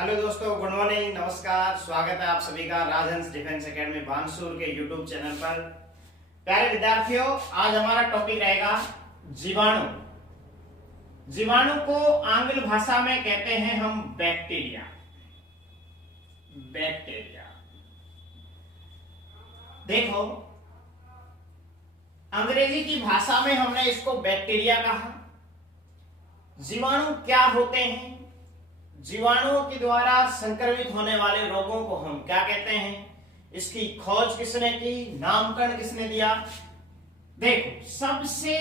Hello दोस्तों, good morning, नमस्कार। स्वागत है आप सभी का राजहंस डिफेंस एकेडमी बानसूर के यूट्यूब चैनल पर। प्यारे विद्यार्थियों, आज हमारा टॉपिक रहेगा जीवाणु। जीवाणु को आंग्ल भाषा में कहते हैं हम बैक्टीरिया। बैक्टीरिया देखो, अंग्रेजी की भाषा में हमने इसको बैक्टीरिया कहा। जीवाणु क्या होते हैं? जीवाणुओं के द्वारा संक्रमित होने वाले रोगों को हम क्या कहते हैं? इसकी खोज किसने की? नामकरण किसने दिया? देखो, सबसे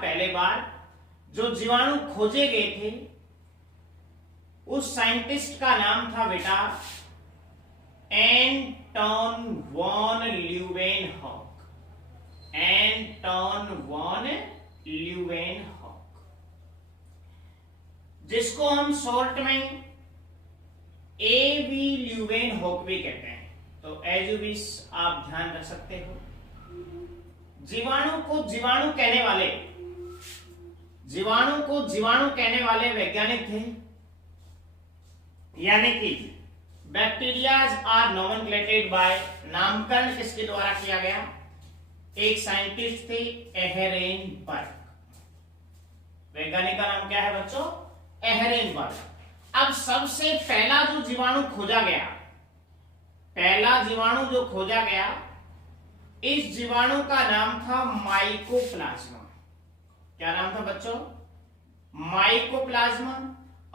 पहले बार जो जीवाणु खोजे गए थे उस साइंटिस्ट का नाम था बेटा Anton von Leeuwenhoek. Anton von Leeuwenhoek, जिसको हम शॉर्ट में A.V. ल्यूवेनहॉक भी कहते हैं। तो एज यू विश आप ध्यान रख सकते हो। जीवाणु को जीवाणु कहने वाले वैज्ञानिक थे, यानी कि बैक्टीरियाज आर नोमेनक्लेटेड बाय, नामकरण किसके द्वारा किया गया? एक साइंटिस्ट थे एहरेनबर्ग। वैज्ञानिक का नाम क्या है बच्चों? एहरेनबर्ग। अब सबसे पहला जो जीवाणु खोजा गया, इस जीवाणु का नाम था माइकोप्लाज्मा। क्या नाम था बच्चों? माइकोप्लाज्मा।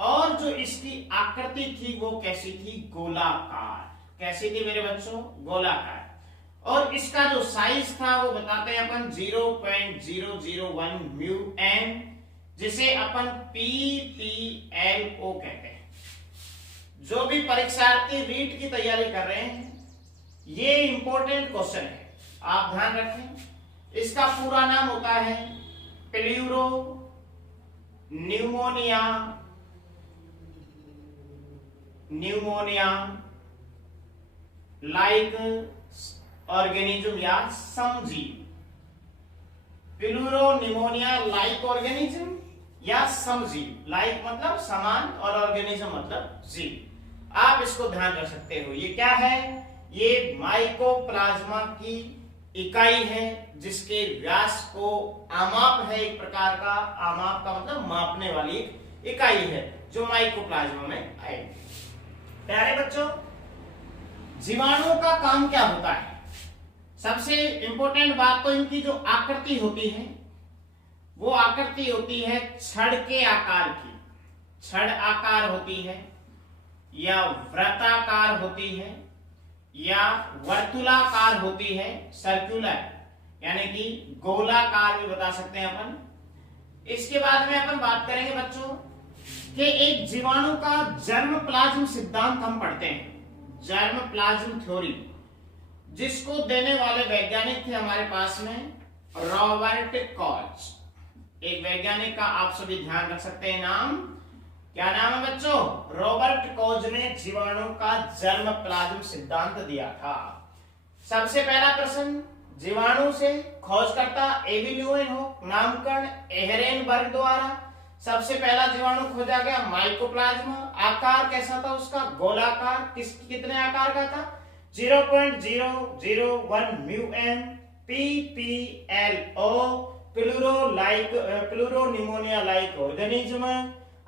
और जो इसकी आकृति थी वो कैसी थी? गोलाकार। कैसी थी मेरे बच्चों? गोलाकार। और इसका जो साइज था वो बताते हैं अपन 0.001 म्यू एम, जिसे अपन PPLO कहते हैं। जो भी परीक्षार्थी रीट की तैयारी कर रहे हैं, ये इंपॉर्टेंट क्वेश्चन है, आप ध्यान रखें। इसका पूरा नाम होता है प्लूरो न्यूमोनिया लाइक ऑर्गेनिज्म या समजीव। प्लूरो न्यूमोनिया लाइक ऑर्गेनिज्म या समजीव। लाइक मतलब समान और ऑर्गेनिज्म मतलब जीव। आप इसको ध्यान रख सकते हो। ये क्या है? ये माइकोप्लाज्मा की इकाई है, जिसके व्यास को आमाप है, एक प्रकार का। आमाप का मतलब मापने वाली इकाई है, जो माइकोप्लाज्मा में आएगी। प्यारे बच्चों, जीवाणुओं का काम क्या होता है? सबसे इंपॉर्टेंट बात तो इनकी जो आकृति होती है, वो आकृति होती है छड़ के आकार की। छड़ आकार होती है, या वृत्ताकार होती है, या वर्तुलाकार होती है, सर्कुलर, यानी कि गोलाकार भी बता सकते हैं अपन। इसके बाद में अपन बात करेंगे बच्चों कि एक जीवाणु का जर्म प्लाज्म सिद्धांत हम पढ़ते हैं, जर्म प्लाज्म थ्योरी, जिसको देने वाले वैज्ञानिक थे हमारे पास में रॉबर्ट कॉच। एक वैज्ञानिक का आप सभी ध्यान रख सकते हैं नाम। क्या नाम है बच्चों? रॉबर्ट कॉच ने जीवाणु का जर्म प्लाज्म सिद्धांत दिया था। सबसे पहला प्रश्न, जीवाणु से खोजकर्ता A.V. ल्यूवेनहॉक, नामकरण एहरेनबर्ग द्वारा। सबसे पहला जीवाणु खोजा गया माइकोप्लाज्मा। आकार कैसा था उसका? गोलाकार। कितने आकार का था? 0.001 mu m. PPLO, pleuropneumonia like organism.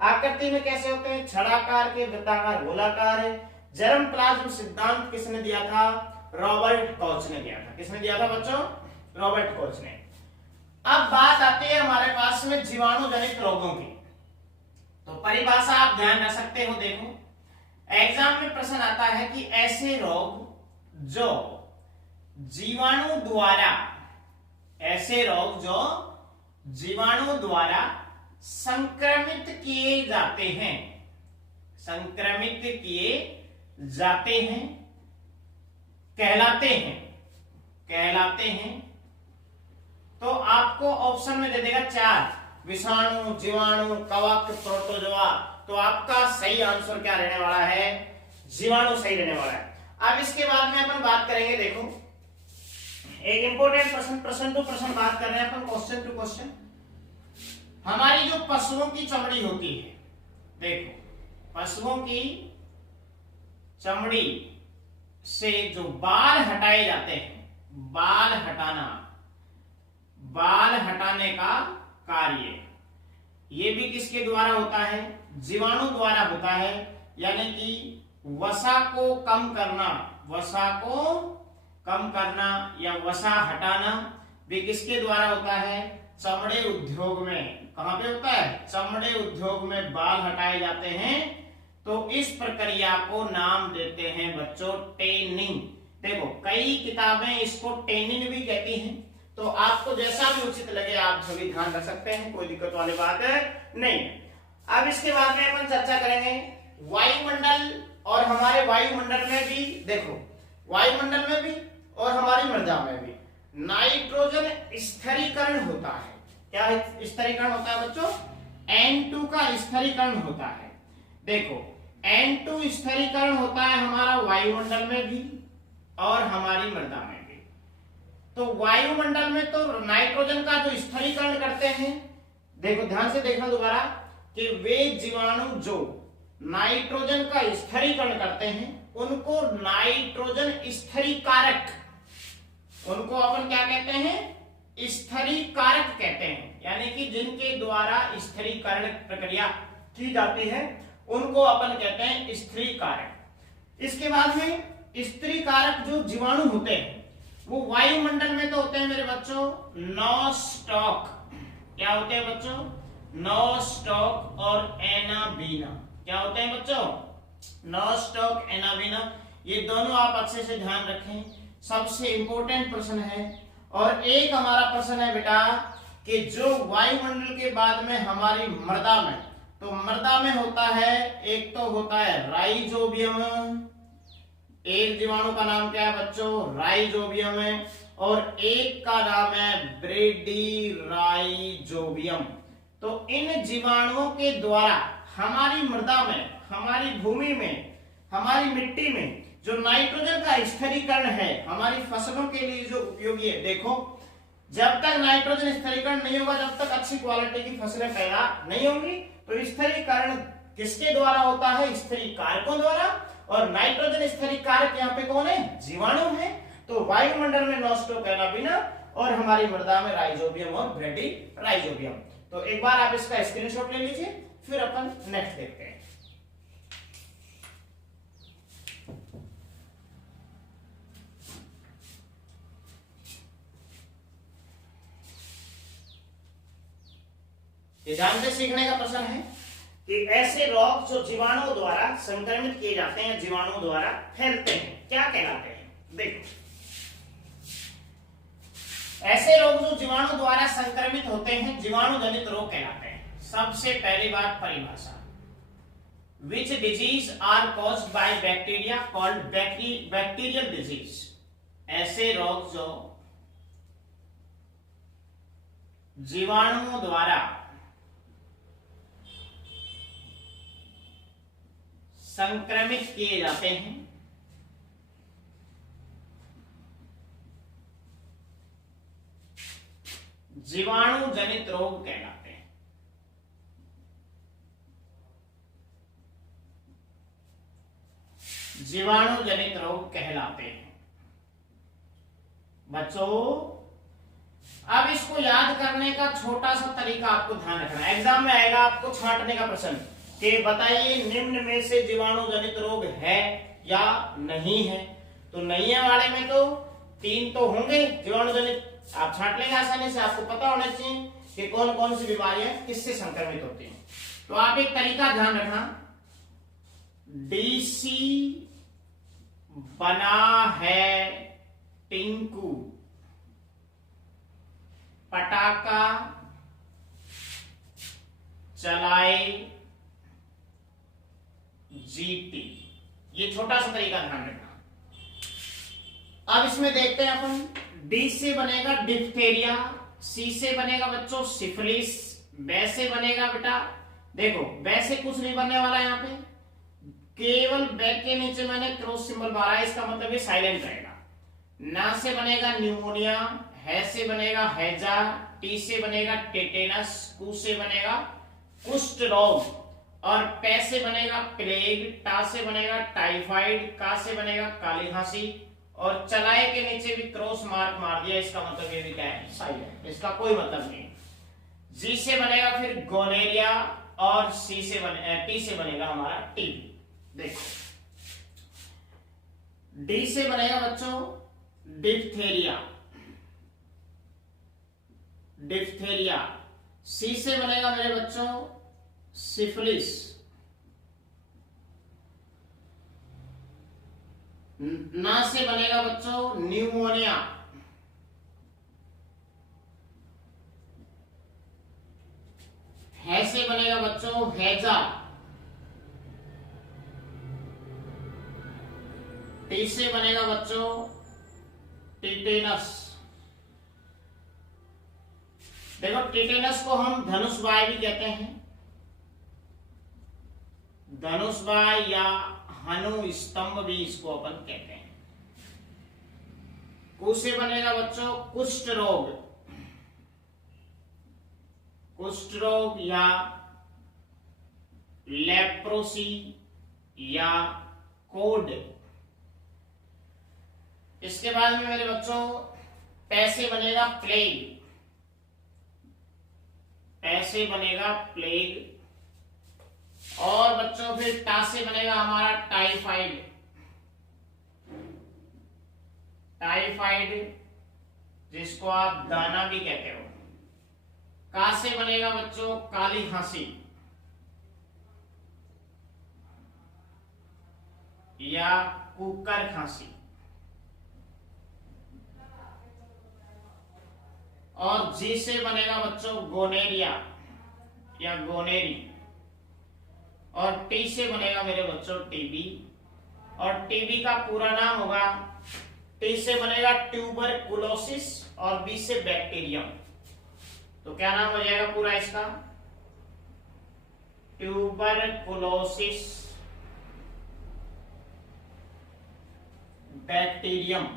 आकृति में कैसे होते हैं? छड़ाकार के, वृत्ताकार, गोलाकार है। जर्म प्लाज्म सिद्धांत किसने दिया था? रॉबर्ट कॉच ने दिया था। किसने दिया था बच्चों? रॉबर्ट कॉच ने। अब बात आती है हमारे पास में जीवाणु जनित रोगों की। तो परिभाषा आप ध्यान रख सकते हो। देखो, एग्जाम में प्रश्न आता है कि ऐसे रोग जो जीवाणु द्वारा संक्रमित किए जाते हैं कहलाते हैं। तो आपको ऑप्शन में दे देगा 4: विषाणु, जीवाणु, कवक, प्रोटोजोआ। तो आपका सही आंसर क्या रहने वाला है? जीवाणु सही रहने वाला है। अब इसके बाद में अपन बात करेंगे, देखो एक इंपॉर्टेंट प्रश्न टू प्रश्न बात कर रहे हैं अपन, क्वेश्चन टू क्वेश्चन। हमारी जो पशुओं की चमड़ी होती है देखो पशुओं की चमड़ी से जो बाल हटाए जाते हैं, बाल हटाने का कार्य ये भी किसके द्वारा होता है? जीवाणु द्वारा होता है। यानी कि वसा को कम करना या वसा हटाना भी किसके द्वारा होता है? चमड़े उद्योग में। कहां पे होता है? चमड़े उद्योग में बाल हटाए जाते हैं। तो इस प्रक्रिया को नाम देते हैं बच्चों टेनिंग। देखो कई किताबें इसको टेनिंग भी कहती हैं, तो आपको जैसा भी उचित लगे आप सभी ध्यान रख सकते हैं, कोई दिक्कत वाली बात नहीं। अब इसके बाद में अपन चर्चा करेंगे वायुमंडल और हमारे वायुमंडल में भी। देखो वायुमंडल में भी और हमारी मृदा में भी नाइट्रोजन स्थिरीकरण होता है। क्या स्थिरीकरण होता है बच्चों? N2 का स्थिरीकरण होता है। देखो N2 स्थिरीकरण होता है हमारा वायुमंडल में भी और हमारी मृदा में भी। तो वायुमंडल में तो नाइट्रोजन का जो स्थिरीकरण करते हैं, देखो ध्यान से देखना दोबारा, कि वे जीवाणु जो नाइट्रोजन का स्थिरीकरण करते हैं उनको नाइट्रोजन स्थिरीकारक, उनको अपन क्या कहते हैं? स्थिरीकारक कहते हैं। यानी कि जिनके द्वारा स्थिरीकरण प्रक्रिया की जाती है उनको अपन कहते हैं स्थिरीकारक। इसके बाद में स्थिरीकारक जो जीवाणु होते हैं वो वायुमंडल में तो होते हैं मेरे बच्चों नॉस्टॉक। क्या होते हैं बच्चों? नॉस्टॉक और एनाबीना। क्या होते हैं बच्चों? Nostoc, anabaena. ये दोनों आप अच्छे से ध्यान रखें, सबसे इंपॉर्टेंट प्रश्न है। और एक हमारा प्रश्न है बेटा कि जो वायुमंडल के बाद में हमारी मृदा में, तो मृदा में होता है, एक तो होता है राइजोबियम, एक जीवाणु का नाम क्या है बच्चों? राइजोबियम है, और एक का नाम है ब्रेडीराइजोबियम। तो इन जीवाणुओं के द्वारा हमारी मृदा में, हमारी भूमि में, हमारी मिट्टी में जो नाइट्रोजन का स्थिरीकरण है हमारी फसलों के लिए जो उपयोगी है। देखो जब तक नाइट्रोजन स्थिरीकरण नहीं होगा, जब तक अच्छी क्वालिटी की फसलें पैदा नहीं होंगी। तो स्थिरीकरण किसके द्वारा होता है? स्थिरीकारकों द्वारा। और नाइट्रोजन स्थिरीकारक यहाँ पे कौन है? जीवाणु है। तो वायुमंडल में नॉस्टॉक, एनाबीना और हमारी मृदा में राइजोबियम और ब्रेडीराइजोबियम। तो एक बार आप इसका स्क्रीनशॉट ले लीजिए, फिर अपन नेक्स्ट देखते हैं। ये ध्यान से सीखने का प्रश्न है कि ऐसे रोग जो जीवाणुओं द्वारा संक्रमित किए जाते हैं, जीवाणुओं द्वारा फैलते हैं, क्या कहलाते हैं? देखो ऐसे रोग जो जीवाणु द्वारा संक्रमित होते हैं जीवाणु जनित रोग कहलाते हैं। सबसे पहली बात परिभाषा, which disease are caused by bacteria called bacterial disease. ऐसे रोग जो जीवाणुओं द्वारा संक्रमित किए जाते हैं जीवाणु जनित रोग कहलाते हैं। जीवाणु जनित रोग कहलाते हैं बच्चों। अब इसको याद करने का छोटा सा तरीका आपको ध्यान रखना है, एग्जाम में आएगा आपको छांटने का प्रश्न कि बताइए निम्न में से जीवाणु जनित रोग है या नहीं है। तो नहीं है वाले में तो 3 तो होंगे जीवाणु जनित, आप छांट लेंगे आसानी से। आपको पता होना चाहिए कि कौन कौन सी बीमारियां किससे संक्रमित होती हैं। तो आप एक तरीका ध्यान रखना, डीसी बना है टिंकू, पटाखा चलाए जीटी। ये छोटा सा तरीका ध्यान रखना। अब इसमें देखते हैं अपन, डी से बनेगा डिप्थेरिया, सी से बनेगा बच्चों सिफिलिस, बै से बनेगा बेटा, देखो बै से कुछ नहीं बनने वाला यहाँ पे, केवल बै के नीचे मैंने क्रॉस सिंबल मारा है, इसका मतलब ये साइलेंट रहेगा। ना से बनेगा न्यूमोनिया, है से बनेगा हैजा, टी से बनेगा टेटेनस, कू से बनेगा कुष्ठ रोग और पै से बनेगा प्लेग, टा से बनेगा टाइफाइड, का से बनेगा काली खांसी, और चलाए के नीचे भी क्रॉस मार्क मार दिया, इसका मतलब ये भी क्या है, साइलेंट, इसका कोई मतलब नहीं। जी से बनेगा फिर गोनेरिया, और सी से टी से बनेगा हमारा टीबी। देखो डी से बनेगा बच्चों डिप्थेरिया, डिप्थेरिया। सी से बनेगा मेरे बच्चों सिफिलिस, ना से बनेगा बच्चों न्यूमोनिया, है से बनेगा बच्चों हैजा, टी से बनेगा बच्चों टिटेनस। देखो टिटेनस को हम धनुष बाय भी कहते हैं, धनुष बाय या हनु स्तंभ भी इसको अपन कहते हैं। कु से बनेगा बच्चों कुष्ठ रोग, कुष्ठ रोग या लेप्रोसी या कोड। इसके बाद में मेरे बच्चों पैसे बनेगा प्लेग, पैसे बनेगा प्लेग, और बच्चों फिर टा से बनेगा हमारा टाइफाइड, टाइफाइड जिसको आप दाना भी कहते हो। का से बनेगा बच्चों काली खांसी या कुकर खांसी, और जी से बनेगा बच्चों गोनेरिया या गोनेरी, और टी से बनेगा मेरे बच्चों टीबी, और टीबी का पूरा नाम होगा, टी से बनेगा ट्यूबरकुलोसिस और बी से बैक्टीरियम। तो क्या नाम हो जाएगा पूरा इसका, ट्यूबरकुलोसिस बैक्टीरियम।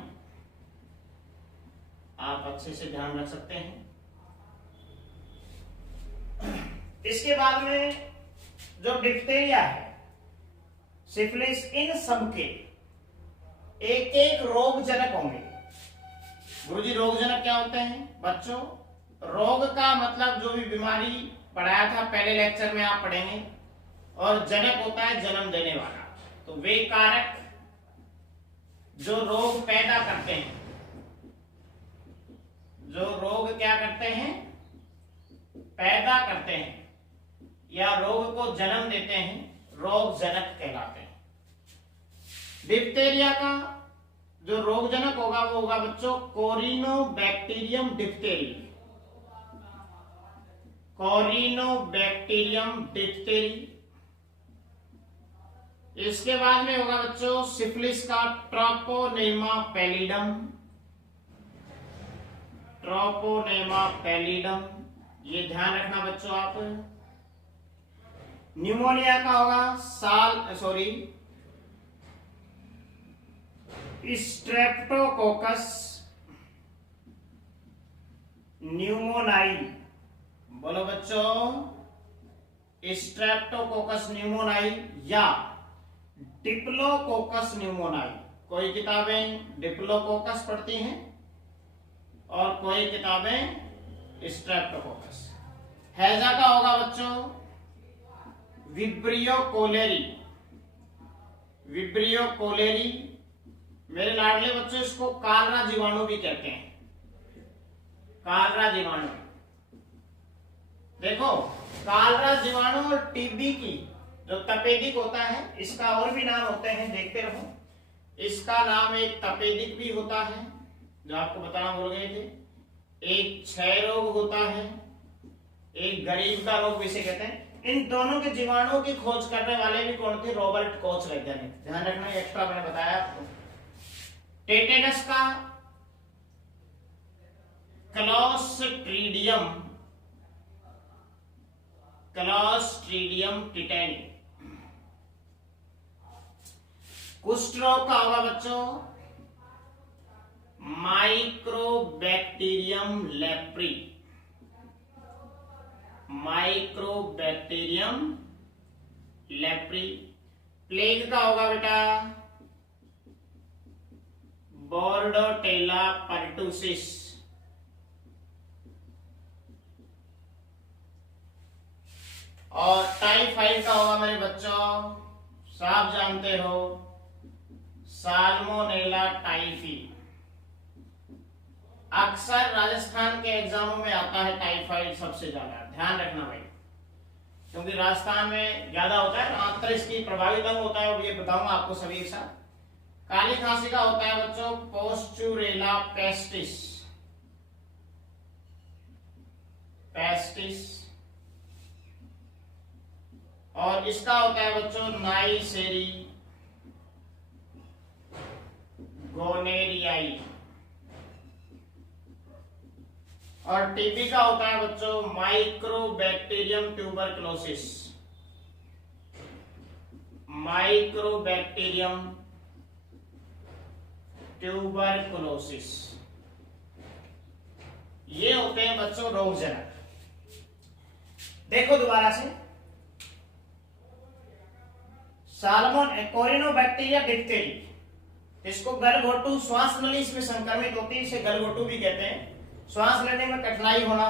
आप अच्छे से ध्यान रख सकते हैं। इसके बाद में जो डिप्थेरिया है, सिफिलिस, इन सब के एक एक रोगजनक होंगे। गुरुजी रोगजनक क्या होते हैं बच्चों? रोग का मतलब जो भी बीमारी पढ़ाया था पहले लेक्चर में आप पढ़ेंगे, और जनक होता है जन्म देने वाला। तो वे कारक जो रोग पैदा करते हैं, जो रोग क्या करते हैं, पैदा करते हैं या रोग को जन्म देते हैं, रोग जनक कहलाते हैं। डिप्थेरिया का जो रोग जनक होगा वो होगा बच्चों कोरिनोबैक्टीरियम डिप्थेरी, कोरिनोबैक्टीरियम डिप्थेरी। इसके बाद में होगा बच्चों सिफिलिस का ट्रोपोनेमा पैलिडम, ट्रोपोनेमा पैलिडम, ये ध्यान रखना बच्चों आप। न्यूमोनिया का होगा स्ट्रेप्टोकोकस न्यूमोनाई। बोलो बच्चों, स्ट्रेप्टोकोकस न्यूमोनाई या डिप्लोकोकस न्यूमोनाई। कोई किताबें डिप्लोकोकस पढ़ती हैं और कोई किताबें स्ट्रेप्टोकोकस। हैजा का होगा बच्चों विब्रियो कोलेरी, विब्रियो कोलेरी। मेरे लाडले बच्चों इसको कालरा जीवाणु भी कहते हैं, कालरा जीवाणु। देखो कालरा जीवाणु और टीबी की जो तपेदिक होता है, इसका और भी नाम होते हैं, देखते रहो। इसका नाम एक तपेदिक भी होता है जो आपको बताना भूल गए थे, एक क्षय रोग होता है, एक गरीब का रोग इसे कहते हैं। इन दोनों के जीवाणुओं की खोज करने वाले भी कौन थे? रॉबर्ट कोच वैज्ञानिक। ध्यान रखना, एक्स्ट्रा मैंने बताया आपको। टेटेनस का क्लोस्ट्रीडियम, क्लोस्ट्रीडियम टिटेनी। कुष्ठ रोग का होगा बच्चों mycobacterium leprae, mycobacterium leprae. Plague का होगा बेटा बोर्डोटेला पर्टुसिस। और टाइफाइड का होगा मेरे बच्चों, आप जानते हो, साल्मोनेला टाइफी। अक्सर राजस्थान के एग्जामों में आता है टाइफाइड सबसे ज्यादा, ध्यान रखना भाई, क्योंकि राजस्थान में ज्यादा होता है। आंतर इसकी प्रभावित अंग होता है, ये बताऊंगा आपको सभी एक साथ। काली खांसी का होता है बच्चों पोस्चुरेला पेस्टिस, पेस्टिस। और इसका होता है बच्चों नाइसेरी गोनेरियाई। और टीबी का होता है बच्चों माइक्रोबैक्टीरियम ट्यूबरकुलोसिस, माइक्रोबैक्टीरियम ट्यूबरकुलोसिस। ये होते हैं बच्चों रोगजनक। देखो दोबारा से, साल्मोन कोरिनोबैक्टीरिया डिप्थेरी, इसको गलघोटू श्वास नली इसमें संक्रमित होती है, इसे गलघोटू भी कहते हैं। श्वास लेने में कठिनाई होना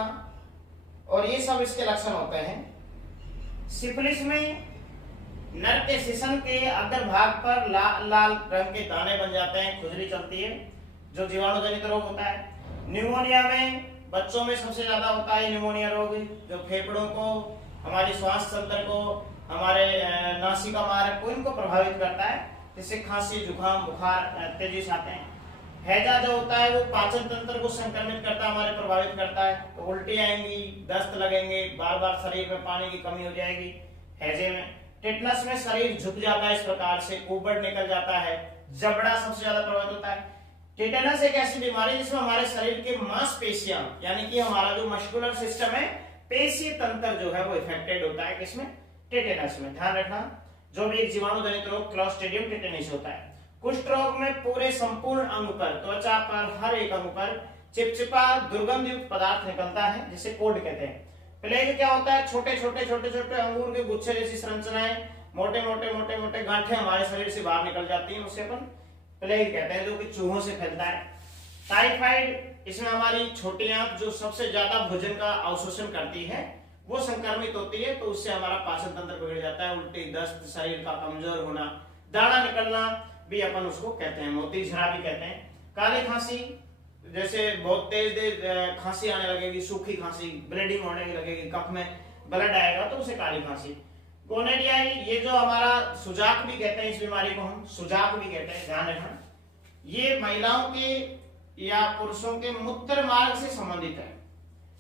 और ये सब इसके लक्षण होते हैं। सिफिलिस में नर के शिशन के अग्र भाग पर लाल लाल रंग के दाने बन जाते हैं, खुजली चलती है, जो जीवाणु जनित रोग होता है। न्यूमोनिया में बच्चों में सबसे ज्यादा होता है न्यूमोनिया रोग, जो फेफड़ों को, हमारी श्वास तंत्र को, हमारे नासिका मार्ग को, इनको प्रभावित करता है, जिससे खांसी, जुकाम, बुखार तेजी से आते हैं। हैजा जो होता है वो पाचन तंत्र को संक्रमित करता है, हमारे प्रभावित करता है, तो उल्टी आएंगी, दस्त लगेंगे, बार बार शरीर में पानी की कमी हो जाएगी हैजे में। टिटनस में शरीर झुक जाता है, इस प्रकार से कुबड़ निकल जाता है। जबड़ा सबसे ज्यादा प्रभावित होता है। टिटेनस एक ऐसी बीमारी जिसमें हमारे शरीर के मांसपेशियां, यानी कि हमारा जो मस्कुलर सिस्टम है, पेशीय तंत्र जो है वो इफेक्टेड होता है। किसमें? टिटेनस में। ध्यान रखना, जो भी एक जीवाणु जनित रोग क्लॉस्ट्रिडियम टिटेनस होता है। कुष्ठ रोग में पूरे संपूर्ण अंग पर, त्वचा पर, हर एक अंग पर चिपचिपा दुर्गंध युक्त पदार्थ निकलता है, जिसे कोड कहते हैं। प्लेग क्या होता है? छोटे छोटे छोटे छोटे अंगूर के गुच्छे जैसी संरचनाएं, मोटे मोटे मोटे मोटे गांठें हमारे शरीर से बाहर निकल जाती हैं, उसे अपन प्लेग कहते हैं, जो कि चूहों से फैलता है। टाइफाइड, इसमें हमारी छोटी आंत जो सबसे ज्यादा भोजन का अवशोषण करती है वो संक्रमित होती है, तो उससे हमारा पाचन तंत्र बिगड़ जाता है। उल्टी, दस्त, शरीर का कमजोर होना, दाना निकलना भी अपन उसको कहते हैं, मोती झरा भी कहते हैं। काली खांसी, जैसे बहुत तेज खांसी आने लगेगी, सूखी खांसी, ब्लीडिंग होने लगेगी, कफ में ब्लड आएगा, तो उसे काली खांसी। गोनेरियाई, ये जो हमारा सुजाक भी कहते हैं, इस बीमारी को हम सुजाक भी कहते हैं, ध्यान रखना। ये महिलाओं के या पुरुषों के मूत्र मार्ग से संबंधित है।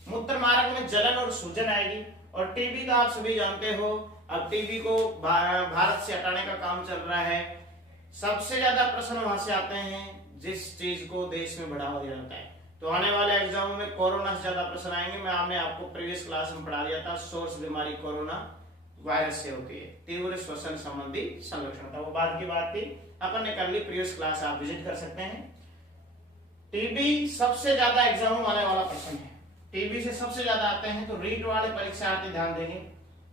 मूत्र मार्ग में जलन और सूजन आएगी। और टीबी तो आप सभी जानते हो, अब टीबी को भारत से हटाने का काम चल रहा है। सबसे ज्यादा प्रश्न वहां से आते हैं जिस चीज को देश में बढ़ावा दिया जाता है। तो आने वाले एग्जामों में कोरोना से ज्यादा प्रश्न आएंगे। मैं आपने आपको प्रीवियस क्लास में पढ़ा दिया था, सोर्स बीमारी कोरोना वायरस से होती है, तीव्र श्वसन संबंधी संरक्षण था, वो बाद की बात थी, अपन ने कर ली प्रीवियस क्लास, आप विजिट कर सकते हैं। टीबी सबसे ज्यादा एग्जाम में आने वाला प्रश्न है, टीबी से सबसे ज्यादा आते हैं, तो रीट वाले परीक्षार्थी ध्यान देंगे।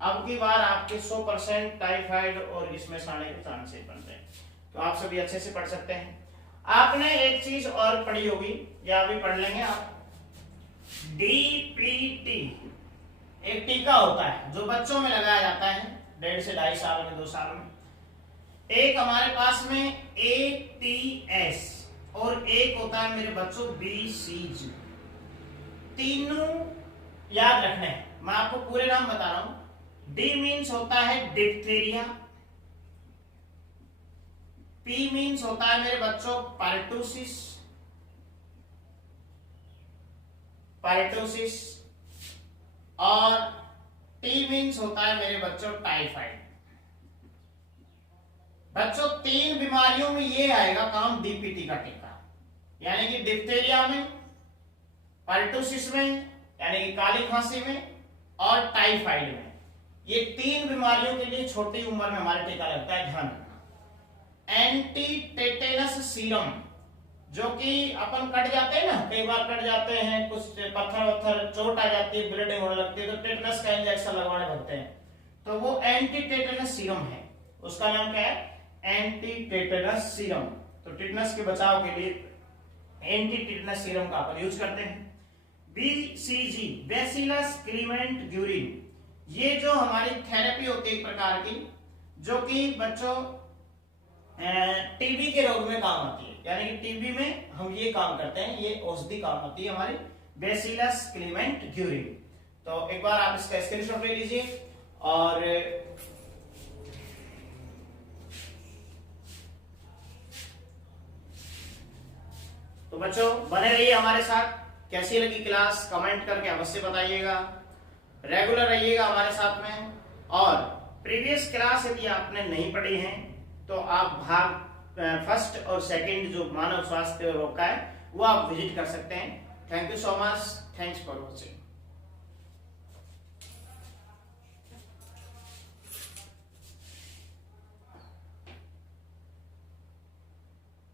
अब की बार आपके 100% टाइफाइड और इसमें आने के चांसेस बनते हैं, तो आप सभी अच्छे से पढ़ सकते हैं। आपने एक चीज और पढ़ी होगी, या अभी पढ़ लेंगे आप, डीपीटी एक टीका होता है जो बच्चों में लगाया जाता है 1.5 से 2.5 साल में, 2 साल में। एक हमारे पास में ATS और एक होता है मेरे बच्चों BCG। तीनों याद रखने हैं, मैं आपको पूरे नाम बता रहा हूं। D मीन्स होता है डिप्थीरिया, P मीन्स होता है मेरे बच्चों पर्टुसिस, पर्टुसिस, और T मीन्स होता है मेरे बच्चों टाइफाइड। बच्चों 3 बीमारियों में ये आएगा काम डीपीटी का टीका, यानी कि डिप्थीरिया में, पर्टुसिस में यानी कि काली खांसी में, और टाइफाइड में। ये 3 बीमारियों के लिए छोटी उम्र में हमारा टीका लगता है, ध्यान रखना। एंटी टेटेनस सीरम, जो कि अपन कट जाते हैं ना, कई बार कट जाते हैं, कुछ पत्थर वत्थर चोट आ जाती है, ब्लीडिंग होने लगती है, तो टेटनस का इंजेक्शन लगवाने लगते हैं, तो वो एंटी टेटनस सीरम है। उसका नाम क्या है? Anti tetanus serum. तो टिटनस के बचाव के लिए एंटी टिटनस सीरम का अपन यूज करते हैं। BCG बैसिलस क्लीमेंट ग्यूरिन, ये जो हमारी थेरेपी होती है एक प्रकार की, जो कि बच्चों टीबी के रोग में काम आती है, यानी कि टीबी में हम ये काम करते हैं, ये औषधि काम आती है हमारी बैसिलस क्लीमेंट ग्यूरिन। तो एक बार आप इसका स्क्रीनशॉट ले लीजिए और तो बच्चों बने रहिए हमारे साथ। कैसी लगी क्लास कमेंट करके अवश्य बताइएगा। रेगुलर रहिएगा हमारे साथ में। और प्रीवियस क्लास यदि आपने नहीं पढ़ी है तो आप भाग फर्स्ट और सेकंड जो मानव स्वास्थ्य रोग का है वो आप विजिट कर सकते हैं। Thank you so much. Thanks for watching.